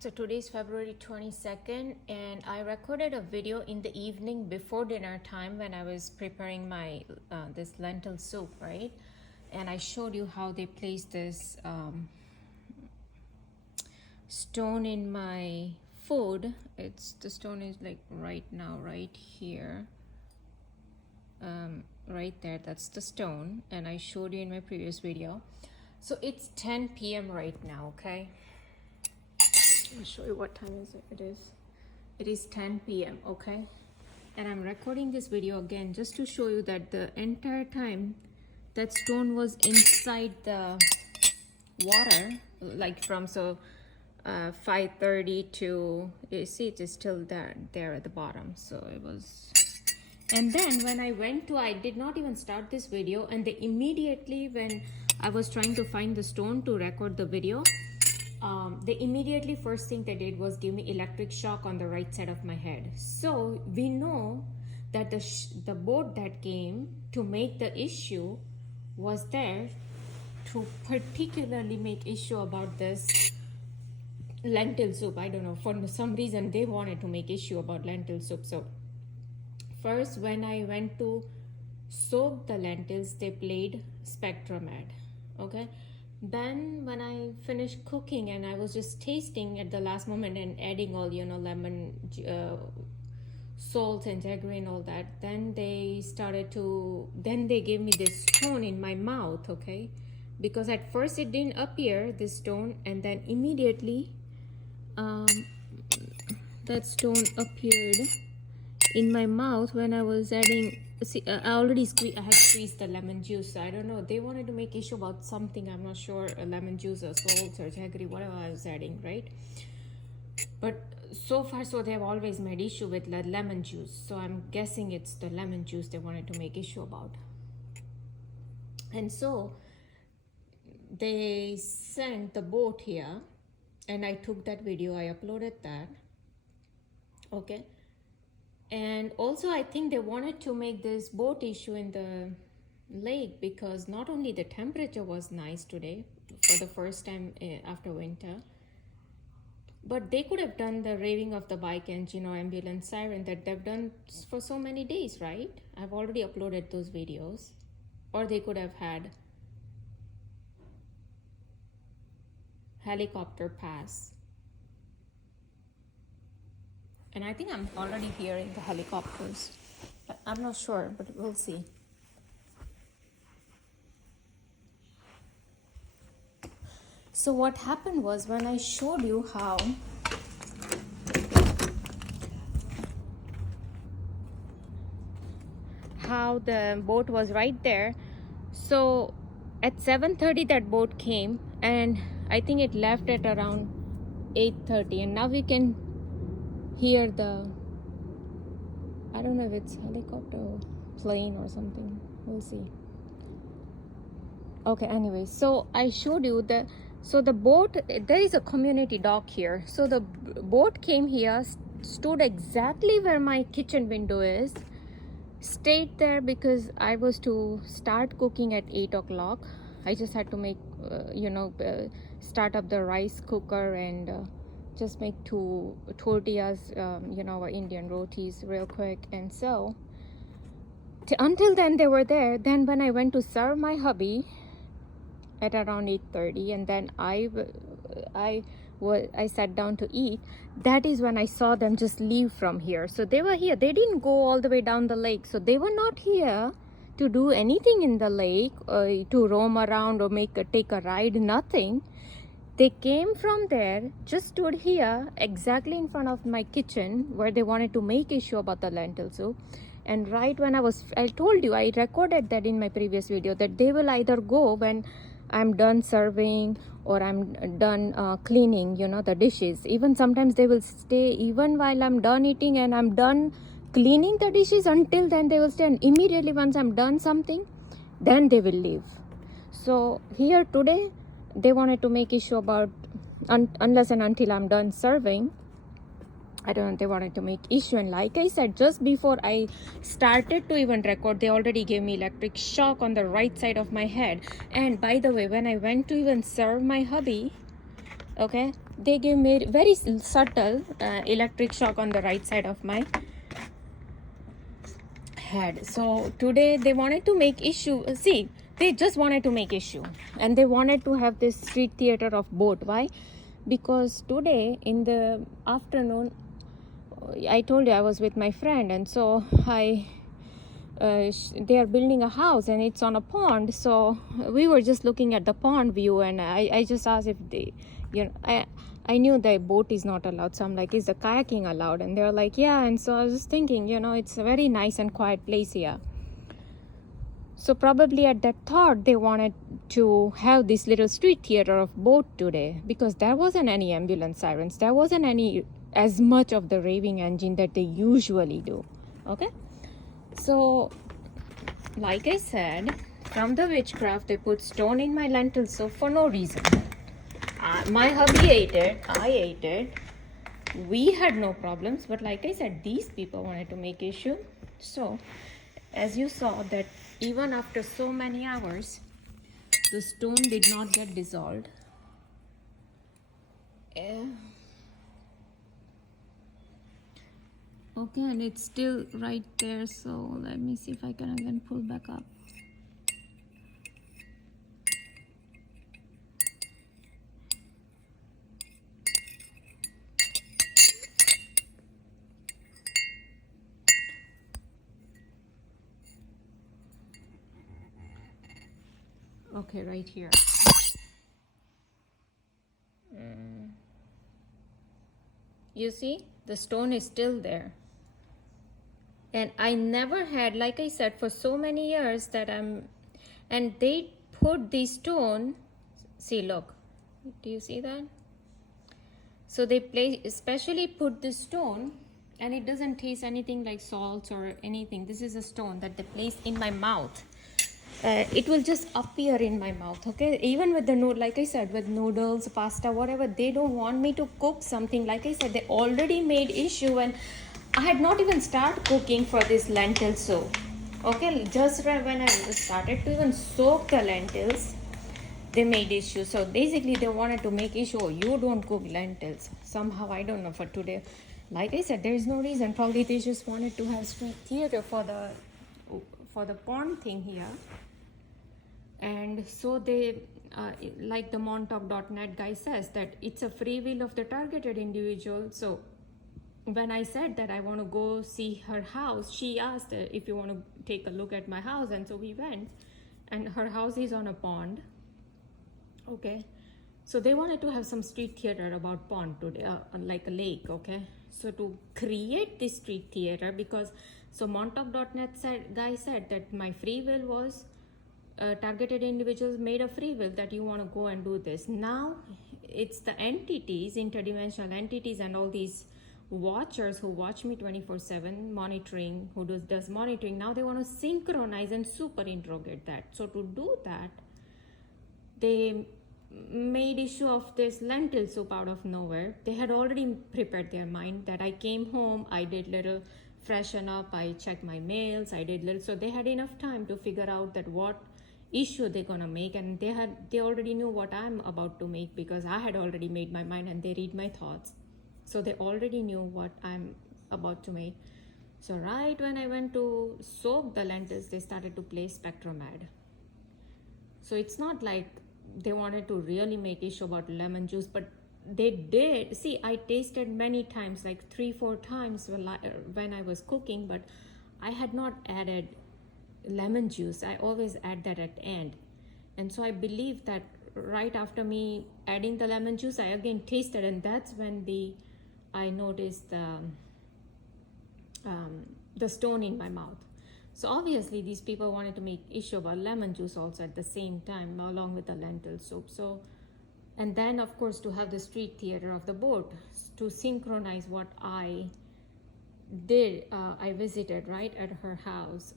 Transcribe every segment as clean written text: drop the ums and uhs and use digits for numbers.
So today's February 22nd, and I recorded a video in the evening before dinner time when I was preparing my this lentil soup, right? And I showed you how they placed this stone in my food. The stone is like right now, right here, right there. That's the stone, and I showed you in my previous video. So it's 10 p.m. right now, okay? I'll show you what time is it. It is 10 p.m. okay, and I'm recording this video again just to show you that the entire time that stone was inside the water, like from 5:30 to, you see it is still there at the bottom. So it was, and then when I did not even start this video, and they immediately, when I was trying to find the stone to record the video, they immediately first thing they did was give me electric shock on the right side of my head. So we know that the boat that came to make the issue was there to particularly make issue about this lentil soup. I don't know, for some reason they wanted to make issue about lentil soup. So first, when I went to soak the lentils, they played Spectrum ad, okay? Then when I finished cooking and I was just tasting at the last moment and adding all, lemon, salt and jaggery and all that, then they gave me this stone in my mouth, okay? Because at first it didn't appear, this stone, and then immediately that stone appeared in my mouth when I was adding. See, I had squeezed the lemon juice. So I don't know, they wanted to make issue about something, I'm not sure, lemon juice or salt or jaggery, whatever I was adding, right? But so far, so they have always made issue with lemon juice, so I'm guessing it's the lemon juice they wanted to make issue about. And so they sent the boat here, and I took that video, I uploaded that, okay? And also, I think they wanted to make this boat issue in the lake because not only the temperature was nice today for the first time after winter, but they could have done the raving of the bike engine or ambulance siren that they've done for so many days, right? I've already uploaded those videos. Or they could have had helicopter pass. And I think I'm already hearing the helicopters. But I'm not sure, but we'll see. So what happened was, when I showed you how the boat was right there. So at 7:30 that boat came, and I think it left at around 8:30, and now we can hear I don't know if it's helicopter or plane or something, we'll see. Okay, anyway, so I showed you the boat, there is a community dock here. So the boat came here, stood exactly where my kitchen window is, stayed there because I was to start cooking at 8 o'clock. I just had to make start up the rice cooker and just make 2 tortillas, our Indian rotis real quick. And so until then they were there. Then when I went to serve my hubby at around 8:30, and then I sat down to eat, that is when I saw them just leave from here. So they were here, they didn't go all the way down the lake. So they were not here to do anything in the lake, to roam around or take a ride, nothing. They came from there, just stood here exactly in front of my kitchen where they wanted to make issue about the lentil soup. And right when I told you, I recorded that in my previous video, that they will either go when I'm done serving or I'm done cleaning, the dishes. Even sometimes they will stay even while I'm done eating and I'm done cleaning the dishes. Until then they will stay, and immediately once I'm done something, then they will leave. So here today, they wanted to make issue about unless and until I'm done serving. I don't know, they wanted to make issue. And like I said, just before I started to even record, they already gave me electric shock on the right side of my head. And by the way, when I went to even serve my hubby, Okay, they gave me very subtle electric shock on the right side of my head. So today they wanted to make issue. See, they just wanted to make issue, and they wanted to have this street theater of boat. Why? Because today in the afternoon, I told you I was with my friend, and so they are building a house and it's on a pond. So we were just looking at the pond view, and I just asked if they, I knew the boat is not allowed, so I'm like, is the kayaking allowed? And they're like, yeah. And so I was just thinking, it's a very nice and quiet place here. So probably at that thought, they wanted to have this little street theater of boat today, because there wasn't any ambulance sirens. There wasn't any as much of the raving engine that they usually do. Okay. So, like I said, from the witchcraft, they put stone in my lentil soup for no reason. My hubby ate it. I ate it. We had no problems. But like I said, these people wanted to make issue. So, as you saw that even after so many hours, the stone did not get dissolved. Okay, and it's still right there, so let me see if I can again pull back up. Okay, right here. You see, the stone is still there. And I never had, like I said, for so many years that and they put the stone, see, look, do you see that? So they especially put the stone, and it doesn't taste anything like salts or anything. This is a stone that they place in my mouth. It will just appear in my mouth, okay? Even with the like I said, with noodles, pasta, whatever, they don't want me to cook something. Like I said, they already made issue, and I had not even started cooking for this lentil soup. Okay, just when I started to even soak the lentils, they made issue. So basically they wanted to make issue, you don't cook lentils. Somehow, I don't know, for today. Like I said, there is no reason. Probably they just wanted to have street theater for the pond thing here. And so they, like the montauk.net guy says, that it's a free will of the targeted individual. So when I said that I want to go see her house, she asked if you want to take a look at my house. And so we went, and her house is on a pond. Okay. So they wanted to have some street theater about pond today, like a lake. Okay. So to create this street theater, because so montauk.net guy said that my free will was, targeted individuals made a free will that you want to go and do this. Now it's the entities, interdimensional entities, and all these watchers who watch me 24/7 monitoring, who does monitoring. Now they want to synchronize and super interrogate that. So to do that, they made issue of this lentil soup out of nowhere. They had already prepared their mind that I came home, I did little freshen up, I checked my mails, I did little, so they had enough time to figure out that what issue they're gonna make, and they already knew what I'm about to make, because I had already made my mind and they read my thoughts. So they already knew what I'm about to make. So right when I went to soak the lentils, they started to play Spectrum ad. So it's not like they wanted to really make issue about lemon juice, but they did. See, I tasted many times, like 3-4 times when I was cooking, but I had not added lemon juice. I always add that at end. And so I believe that right after me adding the lemon juice, I again tasted, and that's when I noticed the stone in my mouth. So obviously these people wanted to make issue about lemon juice also at the same time, along with the lentil soup. So, and then of course to have the street theater of the boat, to synchronize what I did. I visited right at her house.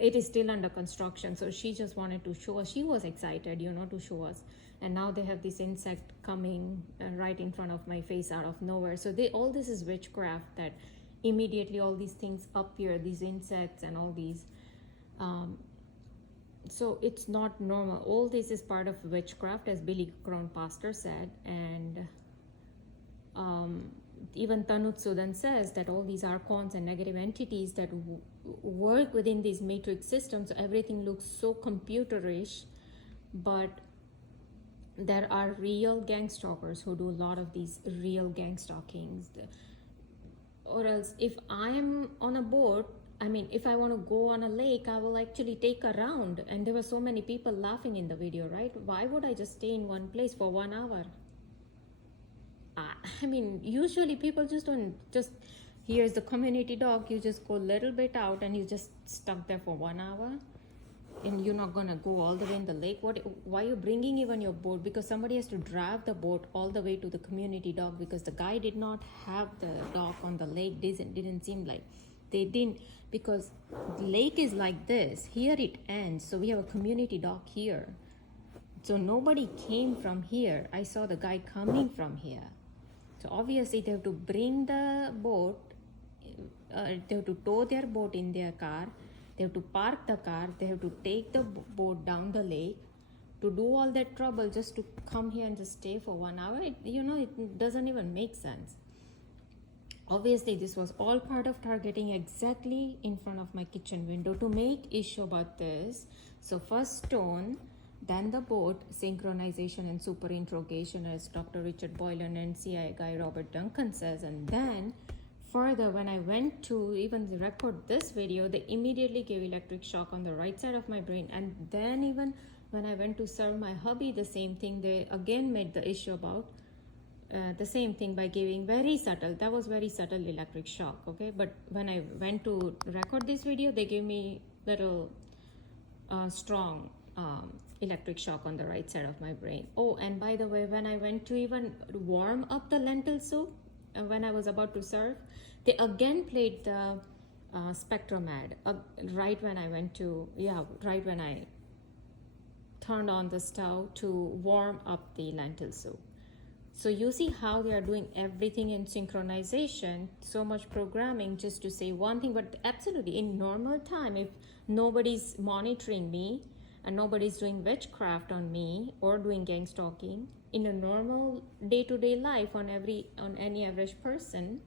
It is still under construction, so she just wanted to show us. She was excited, to show us. And now they have this insect coming right in front of my face out of nowhere. So all this is witchcraft, that immediately all these things appear, these insects and all these So it's not normal. All this is part of witchcraft, as Billy Crone Pastor said, and even Tanutsudan says that all these archons and negative entities that work within these matrix systems, everything looks so computerish, but there are real gang stalkers who do a lot of these real gang stalkings. Or else, if I am on a boat, I mean, if I want to go on a lake, I will actually take a round. And there were so many people laughing in the video, right? Why would I just stay in one place for 1 hour? I mean, usually people just don't just, here's the community dog, you just go a little bit out and you just stuck there for 1 hour. And you're not gonna go all the way in the lake. Why are you bringing even your boat? Because somebody has to drive the boat all the way to the community dock, because the guy did not have the dock on the lake. Didn't seem like they didn't, because the lake is like this. Here it ends, so we have a community dock here. So nobody came from here. I saw the guy coming from here. So obviously they have to bring the boat. They have to tow their boat in their car. They have to park the car, they have to take the boat down the lake, to do all that trouble just to come here and just stay for 1 hour. It doesn't even make sense. Obviously, this was all part of targeting exactly in front of my kitchen window to make issue about this. So first stone, then the boat, synchronization and super interrogation, as Dr. Richard Boylan and CIA guy Robert Duncan says, and then further, when I went to even record this video, they immediately gave electric shock on the right side of my brain. And then even when I went to serve my hubby, the same thing, they again made the issue about the same thing by giving very subtle electric shock, okay? But when I went to record this video, they gave me little strong electric shock on the right side of my brain. Oh, and by the way, when I went to even warm up the lentil soup, when I was about to serve, they again played the Spectrum ad right when I turned on the stove to warm up the lentil soup. So you see how they are doing everything in synchronization, so much programming just to say one thing. But absolutely, in normal time, if nobody's monitoring me and nobody's doing witchcraft on me or doing gang stalking, in a normal day-to-day life on any average person,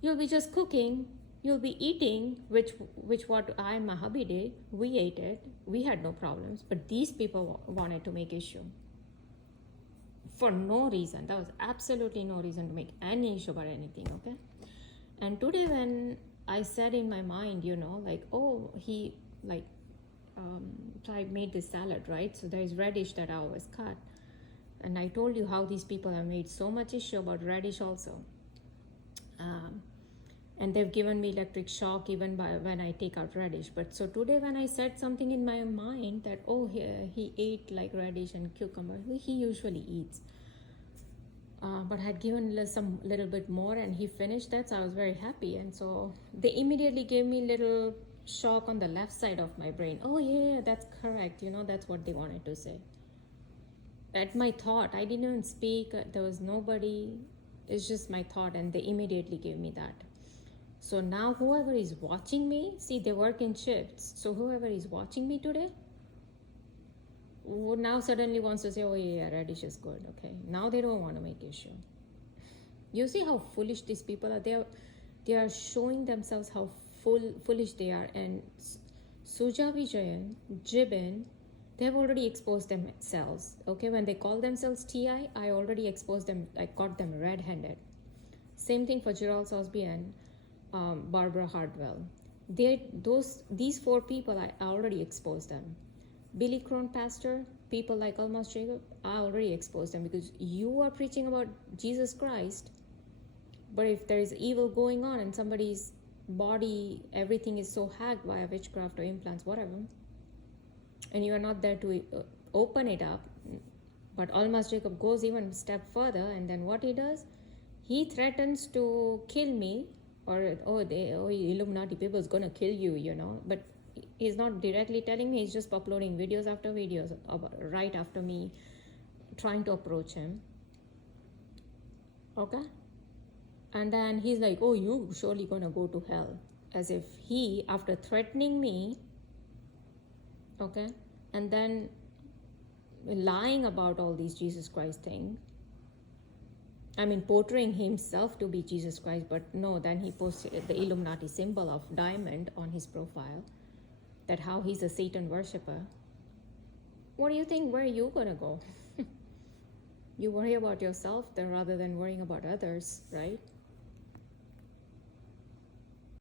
you'll be just cooking, you'll be eating, which what I and my hubby did. We ate it, we had no problems. But these people wanted to make issue for no reason. There was absolutely no reason to make any issue about anything, okay? And today when I said in my mind, so I made this salad, right? So there is radish that I always cut. And I told you how these people have made so much issue about radish also. And they've given me electric shock even when I take out radish. But so today when I said something in my mind that, he ate like radish and cucumber, he usually eats. But I had given some little bit more and he finished that, so I was very happy. And so they immediately gave me little shock on the left side of my brain. Oh yeah, that's correct. That's what they wanted to say. At my thought, I didn't even speak, there was nobody, it's just my thought, and they immediately gave me that. So now whoever is watching me, see, they work in shifts, so whoever is watching me today now suddenly wants to say, oh yeah, radish is good, okay? Now they don't want to make issue. You see how foolish these people are? They are showing themselves how foolish they are. And Suja, Vijayan, Jibin, they've already exposed themselves, okay? When they call themselves TI, I already exposed them, I caught them red-handed. Same thing for Gerald Sosby and Barbara Hardwell. These four people, I already exposed them. Billy Crone Pastor, people like Almas Jacob, I already exposed them, because you are preaching about Jesus Christ, but if there is evil going on and somebody's body, everything is so hacked via witchcraft or implants, whatever, and you are not there to open it up. But Almas Jacob goes even a step further, and then what he does, he threatens to kill me, or Illuminati people is gonna kill you, but he's not directly telling me, he's just uploading videos after videos right after me trying to approach him, okay? And then he's like, oh, you surely gonna go to hell, as if he, after threatening me, Okay? And then lying about all these Jesus Christ things. I mean, portraying himself to be Jesus Christ, but no, then he posted the Illuminati symbol of diamond on his profile, that how he's a Satan worshipper. What do you think? Where are you gonna go? You worry about yourself then rather than worrying about others, right?